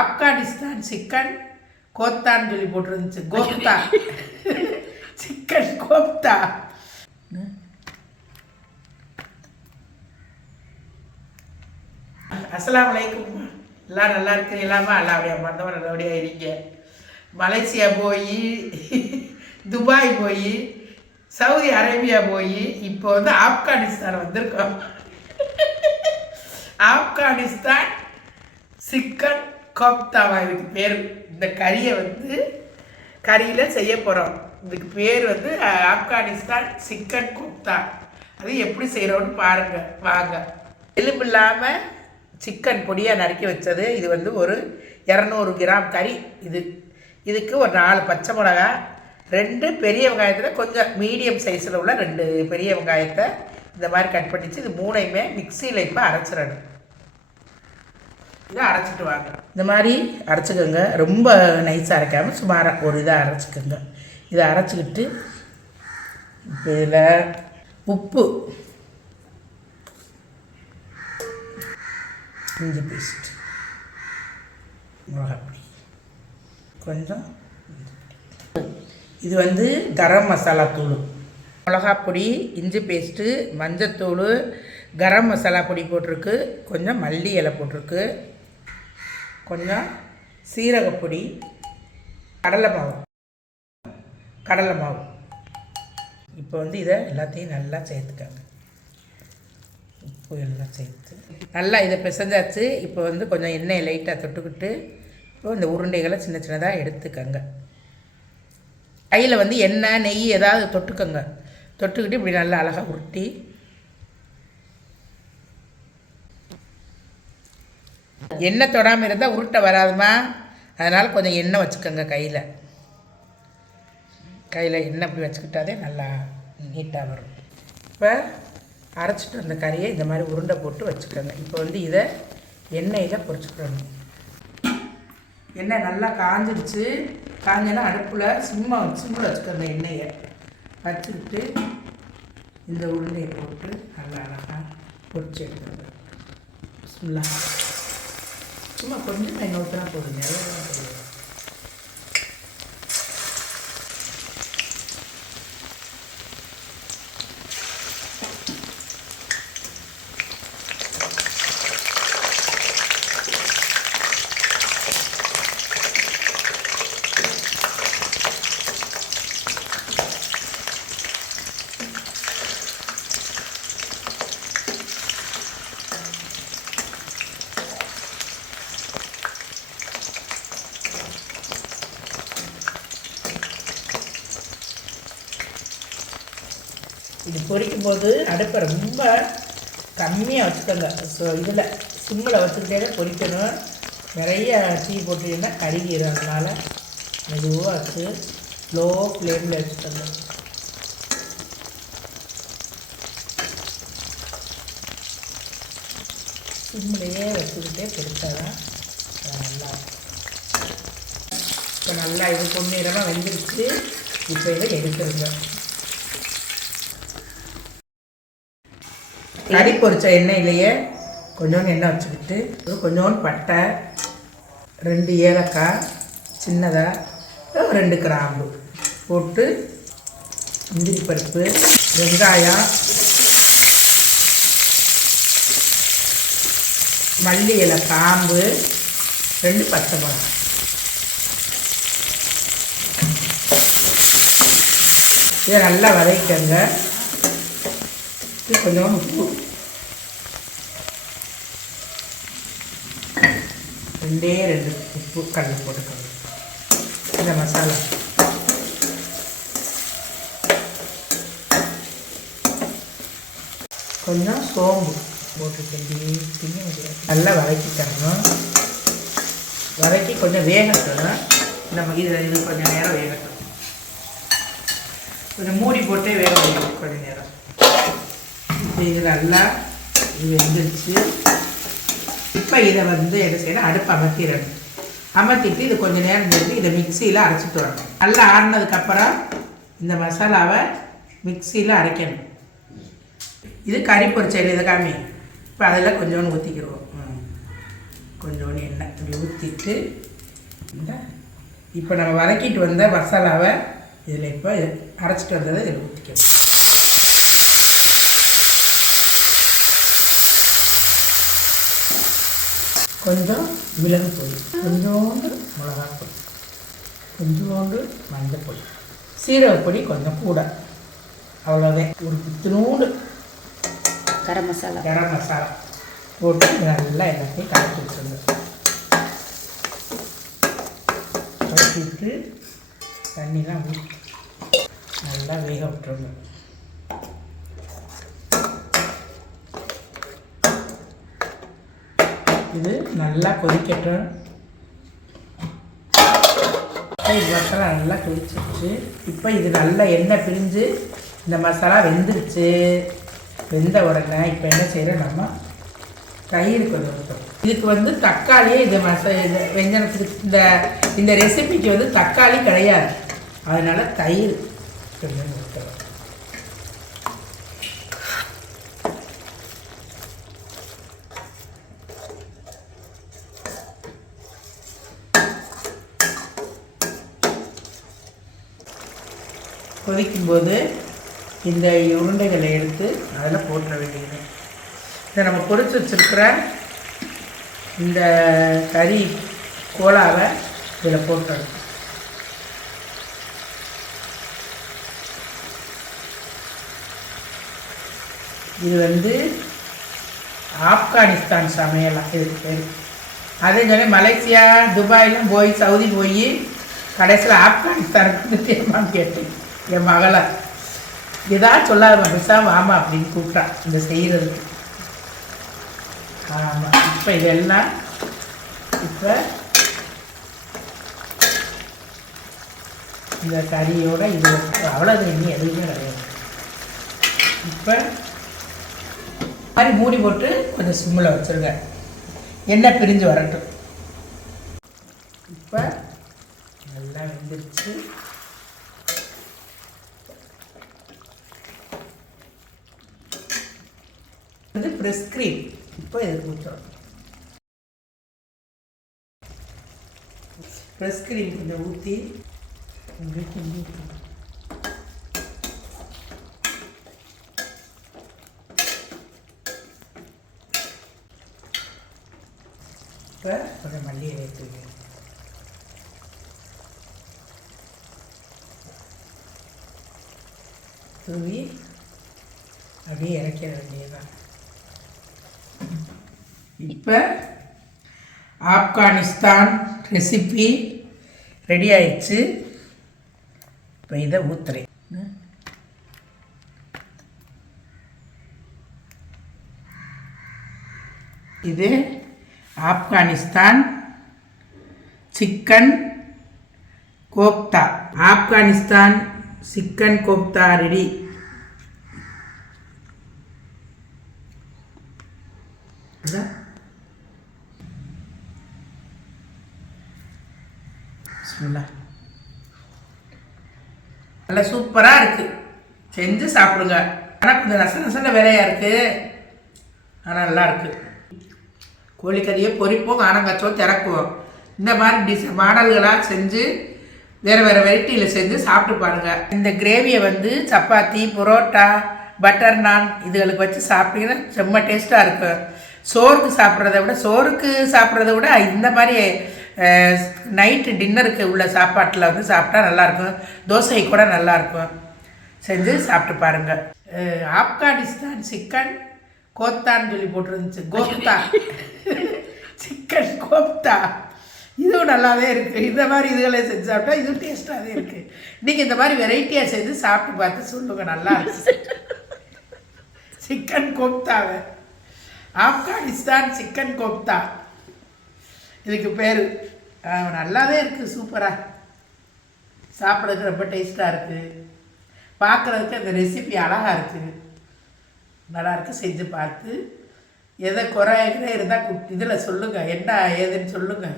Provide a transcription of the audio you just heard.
Afghanistan chicken கோப்தான்னு சொல்லி போட்டுருந்துச்சு. Kofta chicken kofta. அஸ்ஸலாமு அலைக்கும். எல்லாம் நல்லா இருக்கிறீங்களாமா? எல்லாருடைய மந்தவன் நல்லபடியாக இருக்கீங்க. மலேசியா போய், துபாய் போய், சவுதி அரேபியா போய், இப்போ வந்து ஆப்கானிஸ்தான் வந்திருக்கோம். ஆப்கானிஸ்தான் சிக்கன் கோப்தாவா இதுக்கு பேர். இந்த கறியை வந்து கறியில் செய்ய போகிறோம். இதுக்கு பேர் வந்து ஆப்கானிஸ்தான் சிக்கன் கோப்தா. அது எப்படி செய்கிறோன்னு பாருங்கள் வாங்க. எலும்பு இல்லாமல் சிக்கன் பொடியாக நறுக்கி வச்சது. இது வந்து ஒரு 200 கிராம் கறி. இதுக்கு ஒரு 4 பச்சை மிளகா, 2 பெரிய வெங்காயத்தில் கொஞ்சம் மீடியம் சைஸில் உள்ள 2 பெரிய வெங்காயத்தை இந்த மாதிரி கட் பண்ணிச்சு. இது 3ஐயுமே மிக்சியில் இப்போ அரைச்சிடணும். இதை அரைச்சிட்டு வாங்க. இந்த மாதிரி அரைச்சிக்கோங்க. ரொம்ப நைஸாக அரைக்காமல் சுமாராக ஒரு இதாக அரைச்சிக்கோங்க. இதை அரைச்சிக்கிட்டு இப்போ இதில் உப்பு, இஞ்சி பேஸ்ட், மிளகாப்பொடி கொஞ்சம், இது வந்து கரம் மசாலா தூள், மிளகாப்பொடி, இஞ்சி பேஸ்ட்டு, மஞ்சத்தூள், கரம் மசாலா பொடி போட்டிருக்கு, கொஞ்சம் மல்லி இலை போட்டிருக்கு, கொஞ்சம் சீரகப்பொடி, கடலை மாவு. இப்போ வந்து இதை எல்லாத்தையும் நல்லா சேர்த்துக்கங்க. உப்பு எல்லாம் சேர்த்து நல்லா இதை பிசைஞ்சாச்சு. இப்போ வந்து கொஞ்சம் எண்ணெய் லைட்டாக தொட்டுக்கிட்டு இப்போ இந்த உருண்டைகளை சின்ன சின்னதாக எடுத்துக்கங்க. கையில் வந்து எண்ணெய் நெய் ஏதாவது தொட்டுக்கங்க. தொட்டுக்கிட்டு இப்படி நல்லா அழகாக உருட்டி எண்ணெய் தொடாமல் இருந்தால் உருட்டை வராதுமா. அதனால் கொஞ்சம் எண்ணெய் வச்சுக்கோங்க. கையில் எண்ணெய் இப்படி வச்சுக்கிட்டாதே நல்லா நீட்டாக வரும். இப்போ அரைச்சிட்டு அந்த கறியை இந்த மாதிரி உருண்டை போட்டு வச்சுக்கோங்க. இப்போ வந்து இதை எண்ணெயில் பொரிச்சுக்கணும். எண்ணெய் நல்லா காஞ்சிடுச்சு. காஞ்சனா அடுப்பில் சிம்மில் வச்சுக்கோங்க. எண்ணெயை வச்சுக்கிட்டு இந்த உருண்டையை போட்டு நல்லா அழகாக பொரிச்சு எடுக்கணும். சும்மா கொஞ்சம் எண்ணெய் ஊற்றினா போதுங்க. இது பொரிக்கும் போது அடுப்பை ரொம்ப கம்மியாக வச்சுக்கோங்க. இதில் சிம்மில் வச்சுக்கிட்டே பொரிக்கணும். நிறைய டீ போட்டுட்டீங்கன்னா கருகிடும். அதனால் மெதுவாக வச்சு லோ ஃப்ளேமில் வச்சுக்கோங்க. சிம்மிலையே வச்சுக்கிட்டே பொரிச்சாதான் நல்லா. இப்போ நல்லா இது பொன்னிறமாக வெந்துருச்சு. இப்போ இதை எடுத்துருங்க. கறி பொரிச்ச எண்ணெயிலேயே கொஞ்சோண்டு எண்ணெய் வச்சுக்கிட்டு கொஞ்சோண்டு பட்டை, 2 ஏலக்காய் சின்னதாக, 2 கிராம்பு போட்டு முந்திரி பருப்பு, வெங்காயம், மல்லி இலை காம்பு, 2 பச்சை மிளகாய் இதை நல்லா வதக்கிக்கங்க. கொஞ்சம் உப்பு, 2 உப்பு கடலை போட்டுக்கோங்க. இந்த மசாலா கொஞ்சம் சோம்பு போட்டு நல்லா வதக்கி தரணும். வதக்கி கொஞ்சம் வேகட்டணும். நம்ம இது கொஞ்சம் நேரம் வேகட்டும். கொஞ்சம் மூடி போட்டே வேக வைக்கணும் கொஞ்சம் நேரம். இது நல்லா இது வெந்துருச்சு. இப்போ இதை வந்து என்ன செய்யணும், அடுப்பு அமர்த்திட்டு இது கொஞ்சம் நேரம் இருந்து இதை மிக்சியில் அரைச்சிட்டு வரணும். நல்லா ஆறினதுக்கப்புறம் இந்த மசாலாவை மிக்சியில் அரைக்கணும். இது கறி பொரிச்சல் இதை காமி. இப்போ அதில் கொஞ்சோண்டு ஊற்றிக்கிடுவோம். கொஞ்சோண்டு எண்ணெய் இப்படி ஊற்றிட்டு இந்த இப்போ நம்ம வதக்கிட்டு வந்த மசாலாவை இதில் இப்போ அரைச்சிட்டு வந்ததை இதில் ஊற்றிக்கணும். கொஞ்சம் மிளகு பொடி, கொஞ்சோண்டு மிளகாப்பொடி, கொஞ்சோண்டு மஞ்சள் பொடி, சீரகப்பொடி கொஞ்சம் கூட, அவ்வளோதான். ஒரு புத்துனூண்டு கரம் மசாலா போட்டு நல்லா எல்லாத்தையும் கலக்கி விட்டுருங்க. கலக்கி விட்டு தண்ணிலாம் ஊற்றி நல்லா வேக விட்டுருங்க. இது நல்லா கொதிக்கட்டும். இது மசாலா நல்லா கொதிச்சிருச்சு. இப்போ இது நல்லா எண்ணெய் பிரிஞ்சு இந்த மசாலா வெந்துருச்சு. வெந்த உடனே இப்போ என்ன செய்கிறோம், நம்ம தயிர் கொஞ்சம் ஊற்றணும். இதுக்கு வந்து தக்காளியே இது இது வெஞ்சனத்துக்கு இந்த ரெசிபிக்கு வந்து தக்காளி கிடையாது, அதனால் தயிர் கொஞ்சம் ஊற்றணும். கொதிக்கும்போது இந்த உருண்டைகளை எடுத்து அதில் போட்டுற வேண்டியது. இதை நம்ம பொரிச்சு வச்சுருக்கிற இந்த கறி கோலாவை இதில் போட்டுறணும். இது வந்து ஆப்கானிஸ்தான் சமையலாம் இதுக்கு பேர். அதே மாதிரி மலேசியா துபாயெலாம் போய் சவுதி போய் கடைசியில் ஆப்கானிஸ்தானுக்கு தேர்மான்னு கேட்டேன். என் மகளை இதான் சொல்லாத பேசாம ஆமாம் அப்படின்னு கூப்பிட்டான் இந்த செய்கிறதுக்கு. ஆமாம். இப்போ இதெல்லாம் இப்போ இந்த கறியோட இது அவ்வளோது இன்னும் எதுவுமே கிடையாது. இப்போ மாதிரி மூடி போட்டு கொஞ்சம் சிம்மில் வச்சுருங்க, எண்ணெய் பிரிஞ்சு வரட்டும். இப்போ நல்லா வெந்துருச்சு. இது ஃப்ரெஷ் க்ரீம் இப்போ இதுக்கு ஊற்றுறோம். ஃப்ரெஷ் க்ரீம் கொஞ்சம் ஊற்றி உங்களுக்கு இப்போ கொஞ்சம் மல்லியை வைத்துங்க. தூவி அப்படியே இறக்கிற வேண்டியதுதான். இப்போ ஆப்கானிஸ்தான் ரெசிபி ரெடி ஆயிடுச்சு. இப்போ இதை ஊற்றுறேன். இது Afghanistan chicken kofta. Afghanistan chicken kofta ready. நல்லா சூப்பராக இருக்குது, செஞ்சு சாப்பிடுங்க. ஆனால் கொஞ்சம் நசன வேலையாக இருக்குது, ஆனால் நல்லா இருக்குது. கோழிக்கறியை பொரிப்போம், காணங்காச்சோ திறக்குவோம். இந்த மாதிரி மாடல்களாக செஞ்சு வேறு வேறு வெரைட்டியில் செஞ்சு சாப்பிட்டு பாருங்கள். இந்த கிரேவியை வந்து சப்பாத்தி, புரோட்டா, பட்டர் நான் இதுகளுக்கு வச்சு சாப்பிட்டீங்கன்னா செம்ம டேஸ்ட்டாக இருக்கும். சோறுக்கு சாப்பிட்றத விட இந்த மாதிரி நைட்டு டின்னருக்கு உள்ள சாப்பாட்டில் வந்து சாப்பிட்டா நல்லாயிருக்கும். தோசை கூட நல்லாயிருக்கும். செஞ்சு சாப்பிட்டு பாருங்கள். ஆப்கானிஸ்தான் சிக்கன் கோப்தான்னு சொல்லி போட்டுருந்துச்சு. கோப்தா சிக்கன் கோப்தா இதுவும் நல்லாவே இருக்குது. இந்த மாதிரி இதுகளை செஞ்சு சாப்பிட்டா இதுவும் டேஸ்ட்டாகவே இருக்குது. நீங்கள் இந்த மாதிரி வெரைட்டியாக செஞ்சு சாப்பிட்டு பார்த்து சொல்லுங்கள், நல்லா இருக்கு. சிக்கன் கோப்தாவை ஆப்கானிஸ்தான் சிக்கன் கோப்தா இதுக்கு பேர். நல்லாவே இருக்குது, சூப்பராக சாப்பிட்றதுக்கு ரொம்ப டேஸ்ட்டாக இருக்குது. பார்க்குறதுக்கு அந்த ரெசிபி அழகாக இருக்குது, நல்லாயிருக்கு. செஞ்சு பார்த்து எதை குறை இருந்தால் இதில் சொல்லுங்கள், என்ன ஏதுன்னு சொல்லுங்கள்.